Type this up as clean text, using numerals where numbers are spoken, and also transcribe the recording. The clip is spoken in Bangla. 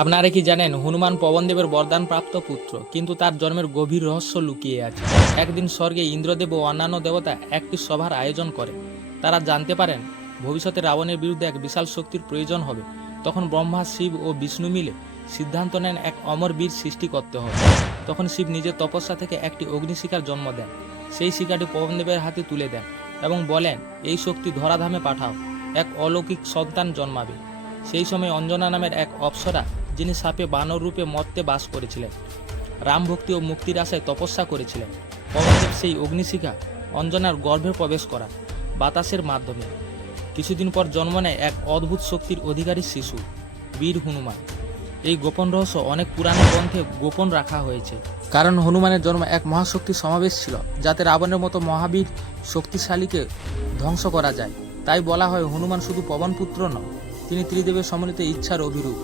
আপনারা কি জানেন হনুমান পবনদেবের বরদান প্রাপ্ত পুত্র, কিন্তু তার জন্মের গভীর রহস্য লুকিয়ে আছে। একদিন স্বর্গে ইন্দ্রদেব ও অন্যান্য দেবতা একটি সভার আয়োজন করে। তারা জানতে পারেন ভবিষ্যতে রাবণের বিরুদ্ধে এক বিশাল শক্তির প্রয়োজন হবে। তখন ব্রহ্মা, শিব ও বিষ্ণু মিলে সিদ্ধান্ত নেন এক অমর বীর সৃষ্টি করতে হবে। তখন শিব নিজের তপস্যা থেকে একটি অগ্নিশিখার জন্ম দেন। সেই শিখাটি পবনদেবের হাতে তুলে দেন এবং বলেন, এই শক্তি ধরাধামে পাঠাও, এক অলৌকিক সন্তান জন্মাবে। সেই সময় অঞ্জনা নামের এক অপ্সরা, যিনি সাপে বানর রূপে মর্তে বাস করেছিলেন, রাম ভক্তি ও মুক্তির আশায় তপস্যা করেছিলেন। পবনদেব সেই অগ্নিশিখা অঞ্জনার গর্ভে প্রবেশ করা বাতাসের মাধ্যমে। কিছুদিন পর জন্ম নেয় এক অদ্ভুত শক্তির অধিকারী শিশু, বীর হনুমান। এই গোপন রহস্য অনেক পুরানো গ্রন্থে গোপন রাখা হয়েছে, কারণ হনুমানের জন্ম এক মহাশক্তির সমাবেশ ছিল, যাতে রাবণের মতো মহাবীর শক্তিশালীকে ধ্বংস করা যায়। তাই বলা হয় হনুমান শুধু পবনপুত্র নয়, তিনি ত্রিদেবের সমন্বিত ইচ্ছার অভিরূপ।